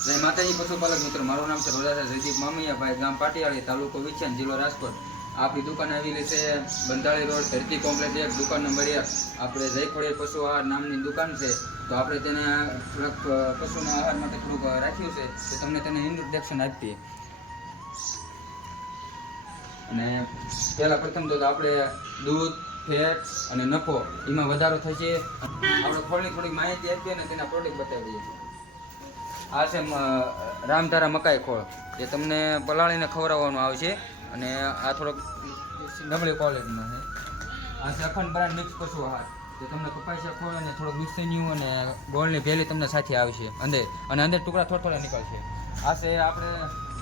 જય માતાજી પશુપાલક મિત્રો, મારું નામ છે રોજાસા જયદીપ મામૈયાભાઈ, ગામ પાટિયાળી, તાલુકો વિછિયા, જિલ્લો રાજકોટ. આપણી દુકાન આવેલી છે બંધાળી રોડ, ધરતી કોમ્પ્લેક્સ 1, દુકાન નંબર 1. આપણે જય ખોડિયાર પશુ આહાર નામની દુકાન છે. તો આપણે તેને થોડાક પશુના આહાર માટે થોડુંક રાખ્યું છે, તો તમને તેને ઇન્ટ્રોડક્શન આપીએ. અને પહેલાં પ્રથમ તો આપણે દૂધ, ફેટ અને નફો એમાં વધારો થશે. આપણે ખોળની થોડીક માહિતી આપીએ અને તેના પ્રોડક્ટ બતાવીએ. આ છે રામધારા મકાઈ ખોળ, એ તમને પલાળીને ખવડાવવાનું આવશે. અને આ થોડોક નબળી ક્વોલિટીનો છે. આ છે અખંડ બ્રાન્ડ મિક્સ પશુ આહાર, જે તમને કપાસિયા ખોળ અને થોડોક મિક્સન્યુ અને ગોળની ભેલી તમને સાથે આવશે અંદર, અને અંદર ટુકડા થોડા નીકળશે. આ છે આપણે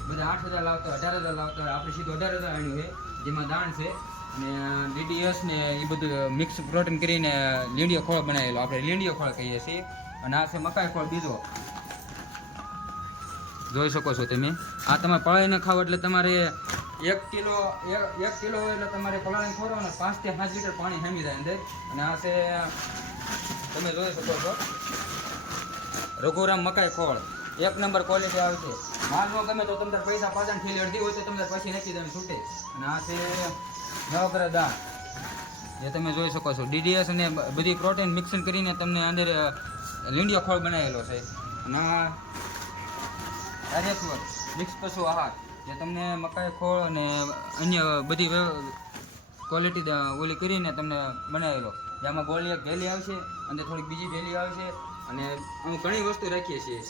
બધા 8,000 લાવતા 18,000 લાવતા હોય, આપણે સીધું 18,000 આણ્યું છે, જેમાં દાણ છે અને ડીડીએસ ને એ બધું મિક્સ પ્રોટીન કરીને લીંડીયો ખોળ બનાવેલો, આપણે લીંડીયો ખોળ કહીએ છીએ. અને આ છે મકાઈ ખોળ બીજો, જોઈ શકો છો તમે. આ તમારે પલાળીને ખાવ એટલે તમારે 1 કિલો હોય એટલે તમારે પલાળીને ખવડાવવાનું 5 થી 7 લીટર પાણી જામી જાય અંદર. અને આ છે તમે જોઈ શકો છો રઘુરામ મકાઈ ખોળ, 1 નંબર ક્વોલિટી આવશે. માલ ન ગમે તો તમને પૈસા પાછા થેલી અડધી હોય તો તમને પછી નાખી દેવાની છૂટે. અને આ છે નવગ્રહ દાળ, જે તમે જોઈ શકો છો ડીડીએસ અને બધી પ્રોટીન મિક્સિંગ કરીને તમને અંદર લીંડીયો ખોળ બનાવેલો છે. અને રાજેશ્વર મિક્સ પશુ આહાર, જે તમને મકાઈ ખોળ અને અન્ય બધી ક્વોલિટી ઓલી કરીને તમને બનાવેલો, જેમાં ગોળી એક ભેલી આવશે, અંદર થોડીક બીજી ભેલી આવશે, અને અમે ઘણી વસ્તુ રાખીએ છીએ.